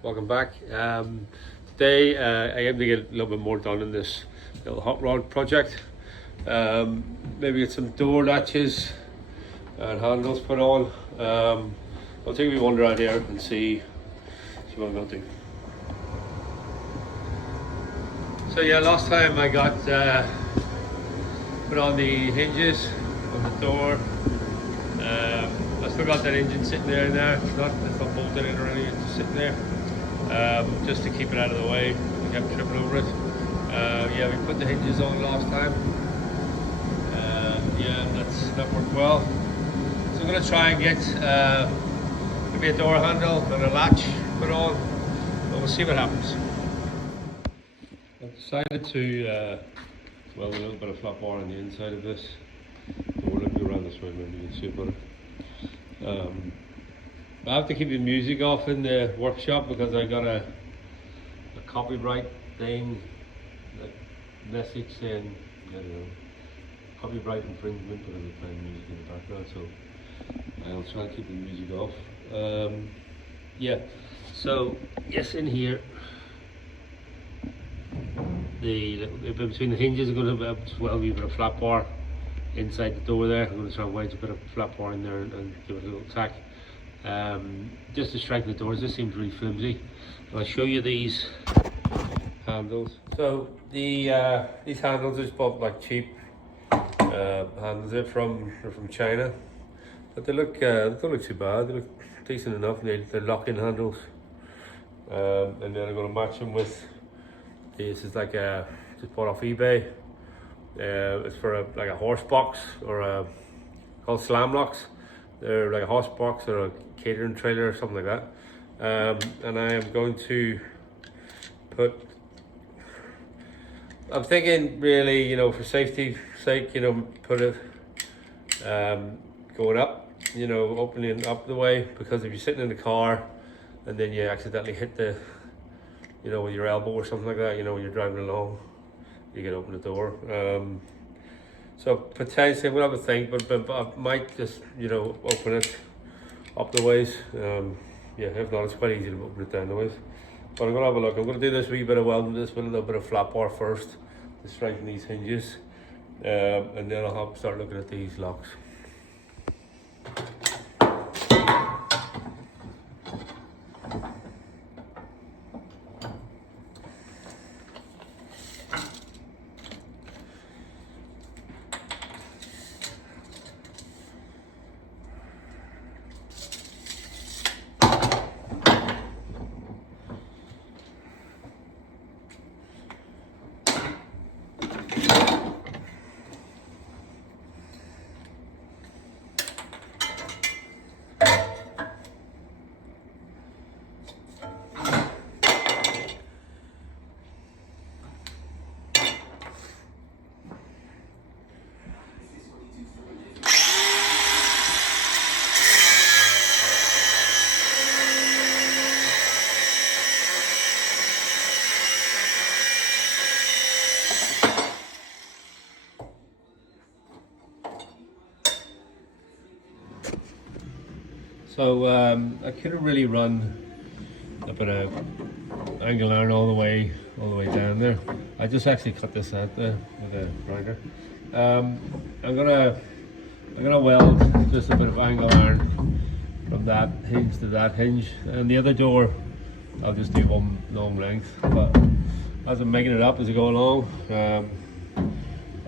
Welcome back. Today I aim to get a little bit more done in this little hot rod project. Maybe get some door latches and handles put on. I'll take a wander out here and see what I'm going to do. So yeah, last time I got put on the hinges of the door. I still got that engine sitting there It's not bolted in or anything, it's just sitting there. Just to keep it out of the way. I kept tripping over it. Yeah, we put the hinges on last time. Yeah, that worked well. So I'm going to try and get maybe a door handle and a latch put on, but we'll see what happens. I've decided to weld a little bit of flat bar on the inside of this. We'll look around this way, maybe you can see it better. I have to keep the music off in the workshop because I got a copyright thing, like message saying, I don't know, copyright infringement because I'm playing music in the background, so I'll try and keep the music off. Yeah, so yes, in here, between the hinges, I'm going to weld a bit of flat bar inside the door there. I'm going to try and wedge a bit of flat bar in there and give it a little tack. Just to strengthen the doors. This seems really flimsy. I'll show you these handles. So these handles I just bought like cheap handles. They're from China, but they don't look too bad. They look decent enough. They're lock-in handles, and then I'm going to match them with this. Is like just bought off eBay. It's for like a horse box or called slam locks. They're like a horse box or a catering trailer or something like that. And I am going to I'm thinking really, for safety's sake, put it going up, opening up the way, because if you're sitting in the car and then you accidentally hit with your elbow or something like that, when you're driving along, you can open the door. So potentially we'll have a think, but I might just open it up the ways. Yeah, if not, it's quite easy to open it down the ways. But I'm gonna have a look. I'm gonna do this wee bit of welding, this with a little bit of flat bar first to strengthen these hinges, and then I'll start looking at these locks. So I could have really run a bit of angle iron all the way down there. I just actually cut this out there with a grinder. I'm gonna weld just a bit of angle iron from that hinge to that hinge, and the other door I'll just do one long length. But as I'm making it up as I go along, I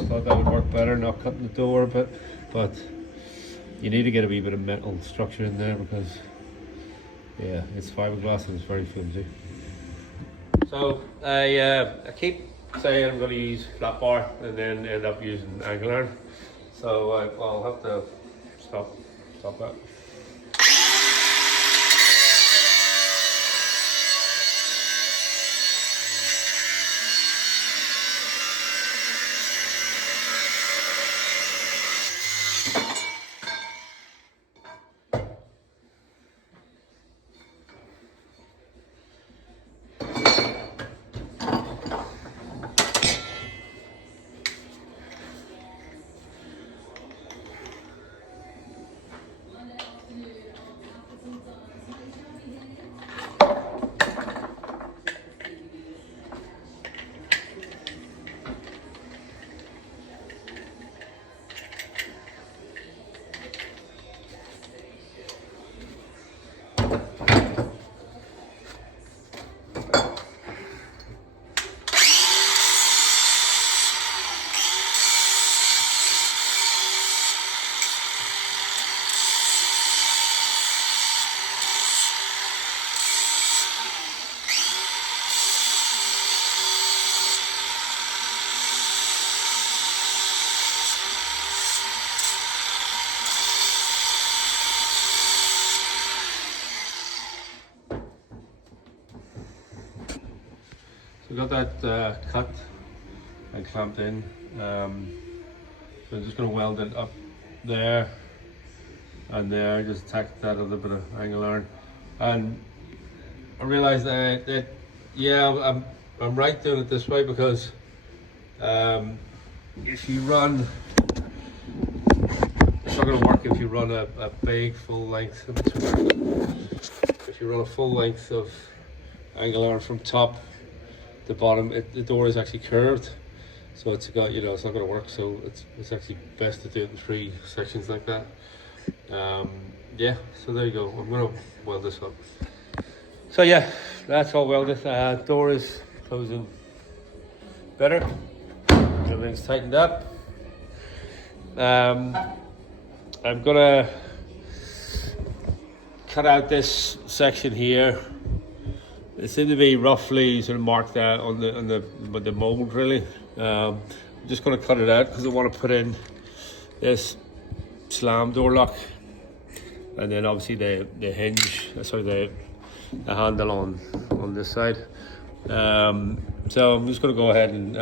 thought that would work better, not cutting the door a bit, but you need to get a wee bit of metal structure in there because, yeah, it's fiberglass and it's very flimsy. So I keep saying I'm going to use flat bar and then end up using angle iron. So I'll have to stop that. So we got that cut and clamped in. So I'm just going to weld it up there and there. Just tack that with a bit of angle iron. And I realised that yeah, I'm right doing it this way because if you run, it's not going to work if you run a big full length. If you run a full length of angle iron from top to bottom, the door is actually curved, so it's got, you know, it's not going to work. So it's actually best to do it in 3 sections like that. Yeah, so there you go. I'm going to weld this up. So yeah, that's all welded. Door is closing better. Everything's tightened up. I'm gonna cut out this section here. It seemed to be roughly sort of marked out on the mold really. I'm just gonna cut it out because I want to put in this slam door lock, and then obviously the hinge, sorry, the handle on this side. So I'm just gonna go ahead and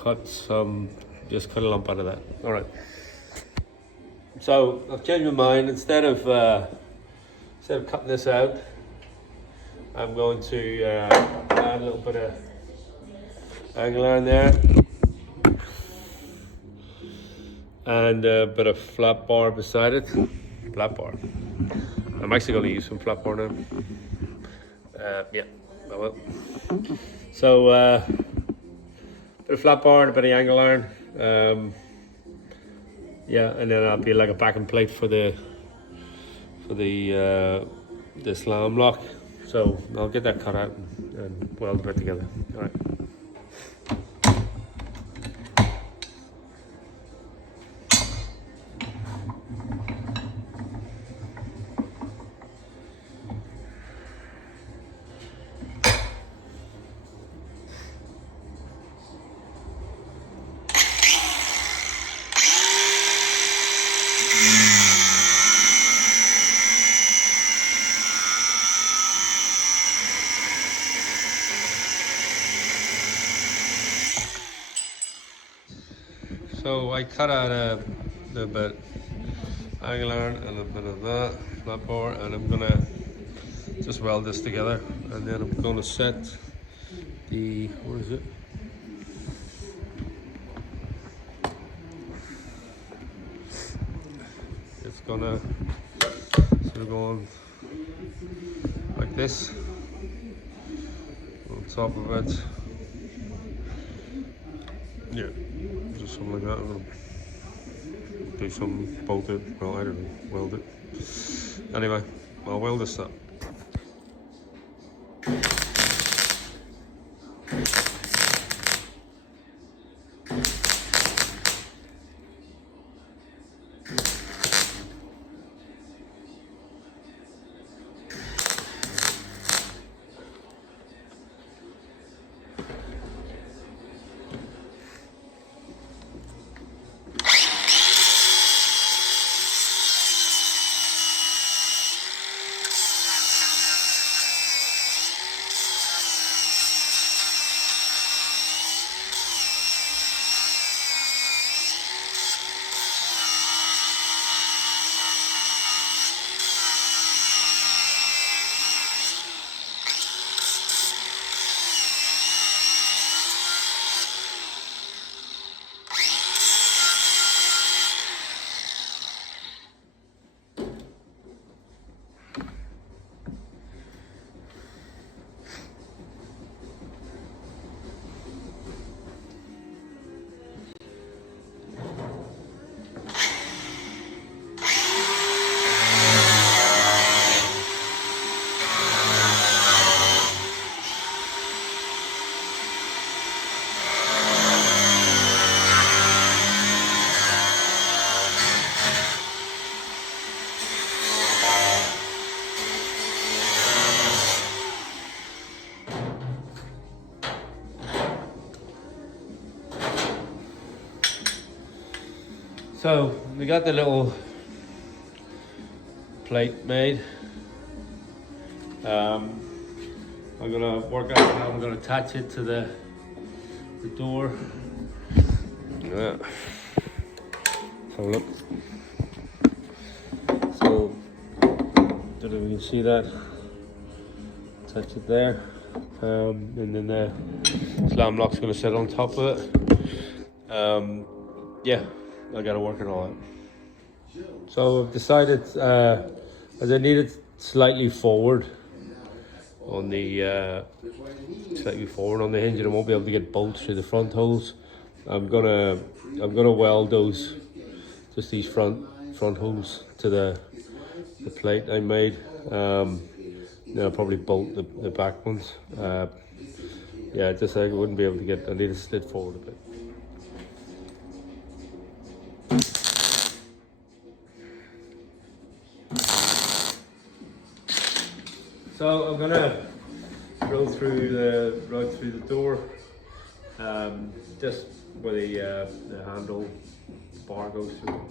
cut a lump out of that. All right. So I've changed my mind. Instead of cutting this out, I'm going to add a little bit of angle iron there and a bit of flat bar beside it. Flat bar. I'm actually going to use some flat bar now. Yeah, I will. So bit of flat bar and a bit of angle iron. Yeah, and then I'll be like a backing plate for the slam lock. So I'll get that cut out and weld it together. All right. So I cut out a bit angle iron and a bit of that flat bar, and I'm gonna just weld this together, and then I'm gonna set the, where is it? It's gonna sort of go on like this on top of it. Yeah, just something like that. I'm gonna do some bolted, well, I don't know, weld it. Anyway, I'll weld this up. So we got the little plate made. I'm I'm gonna work out how I'm gonna attach it to the door. Yeah. So look. So don't know if you can see that. Attach it there. And then the slam lock's gonna sit on top of it. Yeah, I gotta work it all out. So I've decided, as I need it slightly forward on the hinge, and I won't be able to get bolts through the front holes. I'm gonna weld those, just these front holes to the plate I made. Then I'll probably bolt the back ones. Yeah, just I wouldn't be able to get. I need to slid forward a bit. So I'm gonna drill through right through the door, just where the handle bar goes through.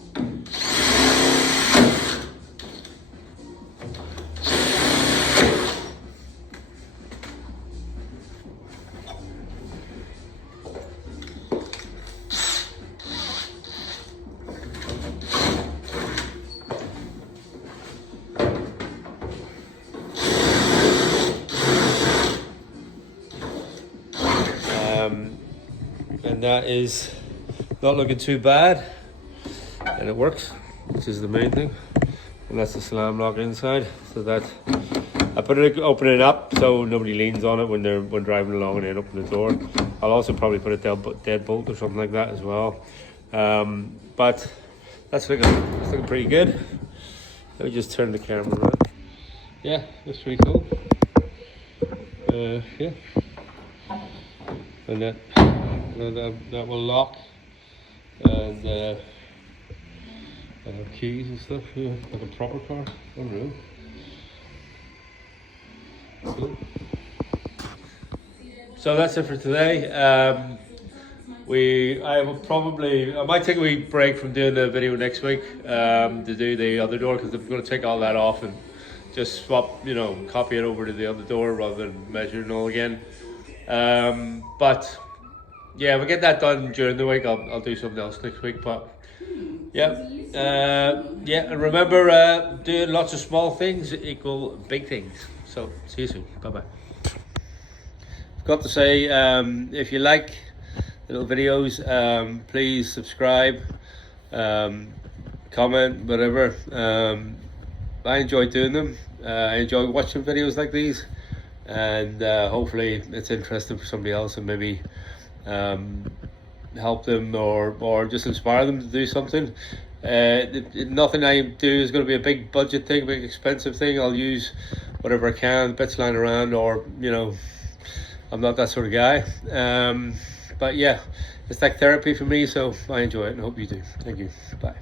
And that is not looking too bad, and it works, which is the main thing. And that's the slam lock inside, so that I put it opening up so nobody leans on it when driving along and then open the door. I'll also probably put a deadbolt or something like that as well. But that's looking pretty good. Let me just turn the camera around. Yeah, that's pretty cool. Yeah, and that will lock, and keys and stuff. Yeah, like a proper car. Unreal. Cool. So that's it for today. I might take a wee break from doing the video next week to do the other door, because I'm going to take all that off and just swap, copy it over to the other door rather than measure it all again. But yeah, if I get that done during the week, I'll do something else next week. But yeah, and remember, doing lots of small things equal big things. So see you soon. Bye bye. I've got to say, if you like the little videos, please subscribe, comment, whatever. I enjoy doing them. I enjoy watching videos like these, and hopefully it's interesting for somebody else, and maybe help them or just inspire them to do something. Nothing I do is going to be a big budget thing, big expensive thing. I'll use whatever I can, bits lying around, or I'm not that sort of guy. But yeah, it's like therapy for me, so I enjoy it and hope you do. Thank you. Bye.